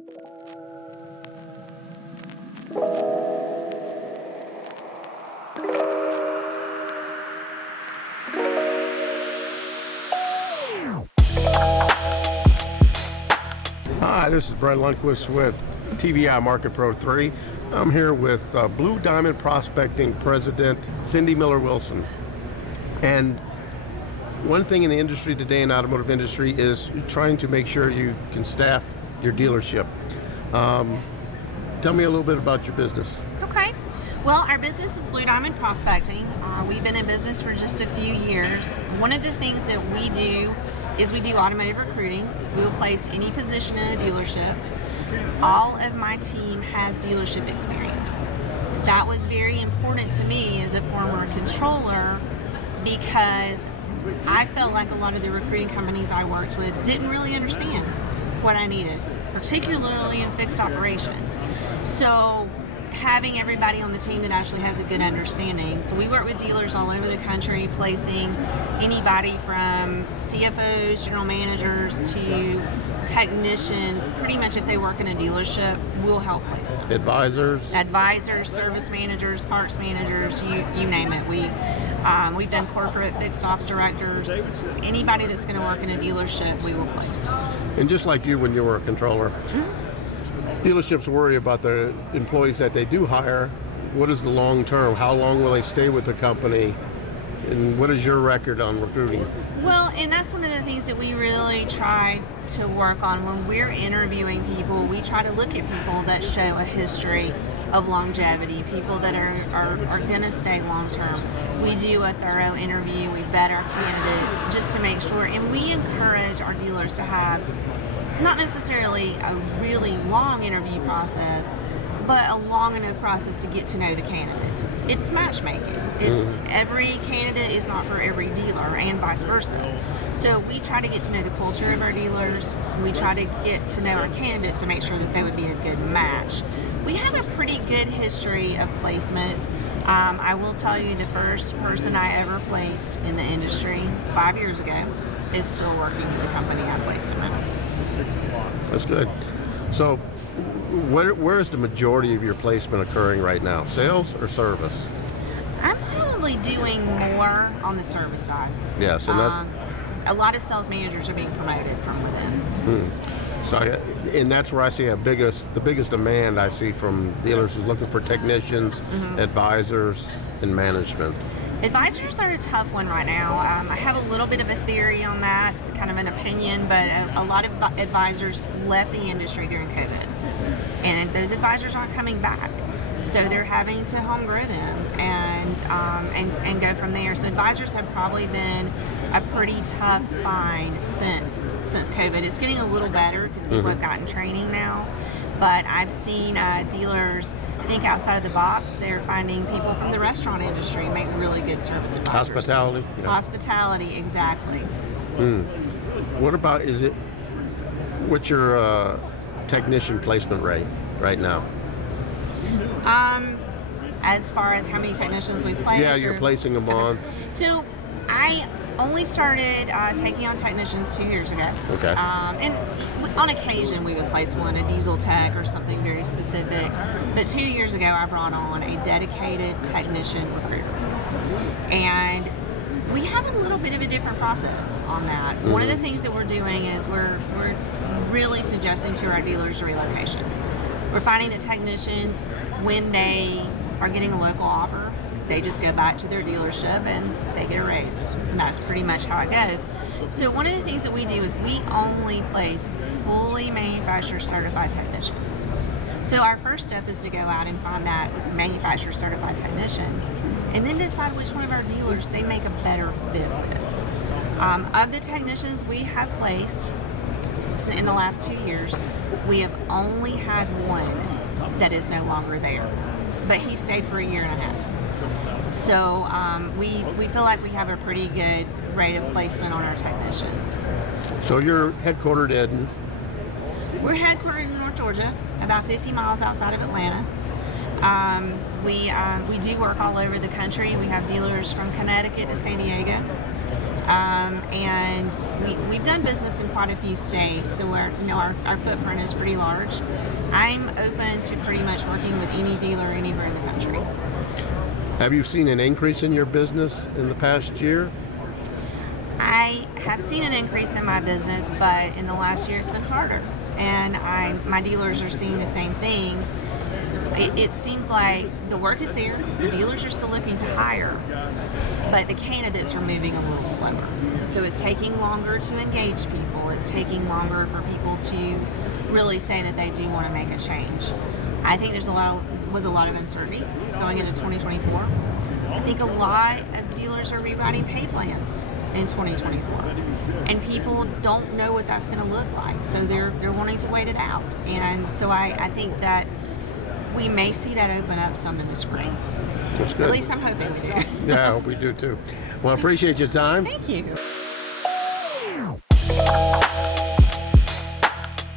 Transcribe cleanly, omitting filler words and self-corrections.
Hi, this is Brent Lundquist with TVI MarketPro3. I'm here with Blue Diamond Prospecting President Cindy Miller-Wilson. And one thing in the industry today, in the automotive industry, is trying to make sure you can staff your dealership. Tell me a little bit about your business. Okay. Well, our business is Blue Diamond Prospecting. We've been in business for just a few years. One of the things that we do is we do automotive recruiting. We will place any position in a dealership. All of my team has dealership experience. That was very important to me as a former controller because I felt like a lot of the recruiting companies I worked with didn't really understand what I needed, particularly in fixed operations. So having everybody on the team that actually has a good understanding. So we work with dealers all over the country, placing anybody from CFOs, general managers, to technicians. Pretty much if they work in a dealership, we'll help place them. Advisors, service managers, parts managers, you name it. We've done corporate fixed ops directors. Anybody that's going to work in a dealership, we will place. And just like you when you were a controller, dealerships worry about the employees that they do hire. What is the long term? How long will they stay with the company? And what is your record on recruiting? Well, and that's one of the things that we really try to work on when we're interviewing people. We try to look at people that show a history of longevity, people that are going to stay long term. We do a thorough interview. We vet our candidates just to make sure, and we encourage our dealers to have not necessarily a really long interview process, but a long enough process to get to know the candidate. It's matchmaking. It's every candidate is not for every dealer, and vice versa. So we try to get to know the culture of our dealers. We try to get to know our candidates to make sure that they would be a good match. We have a pretty good history of placements. I will tell you, the first person I ever placed in the industry 5 years ago is still working for the company I placed him in. That's good. So where is the majority of your placement occurring right now? Sales or service? I'm probably doing more on the service side. Yes, and that's a lot of sales managers are being promoted from within. So, and that's where I see the biggest demand I see from dealers is looking for technicians, advisors, and management. Advisors are a tough one right now. I have a little bit of a theory on that, kind of an opinion, but a lot of advisors left the industry during COVID, and those advisors aren't coming back. So they're having to home grow them and go from there. So advisors have probably been a pretty tough find since COVID. It's getting a little better because people have gotten training now. But I've seen dealers think outside of the box. They're finding people from the restaurant industry make really good service advisors. Hospitality. Yeah. Hospitality, exactly. What about, what's your technician placement rate right now? As far as how many technicians we place? Yeah, you're placing them on. So I only started taking on technicians 2 years ago. Okay. And on occasion we would place one, a diesel tech or something very specific. But 2 years ago I brought on a dedicated technician recruiter. And we have a little bit of a different process on that. One of the things that we're doing is we're really suggesting to our dealers relocation. We're finding that technicians, when they are getting a local offer, they just go back to their dealership and they get a raise. And that's pretty much how it goes. So one of the things that we do is we only place fully manufacturer certified technicians. So our first step is to go out and find that manufacturer certified technician and then decide which one of our dealers they make a better fit with. Of the technicians we have placed in the last 2 years, we have only had one that is no longer there, but he stayed for 1.5 years. So we feel like we have a pretty good rate of placement on our technicians. So you're headquartered in? We're headquartered in North Georgia, about 50 miles outside of Atlanta. We do work all over the country. We have dealers from Connecticut to San Diego. And we've done business in quite a few states, so our footprint is pretty large. I'm open to pretty much working with any dealer anywhere in the country. Have you seen an increase in your business in the past year? I have seen an increase in my business, but in the last year it's been harder. And my dealers are seeing the same thing. It seems like the work is there, the dealers are still looking to hire, but the candidates are moving a little slower. So it's taking longer to engage people. It's taking longer for people to really say that they do want to make a change. I think was a lot of uncertainty going into 2024. I think a lot of dealers are rewriting pay plans in 2024, and people don't know what that's going to look like, so they're wanting to wait it out. And so I think that we may see that open up some in the spring. That's good. At least I'm hoping we do. Yeah, I hope we do too. Well, I appreciate your time. Thank you.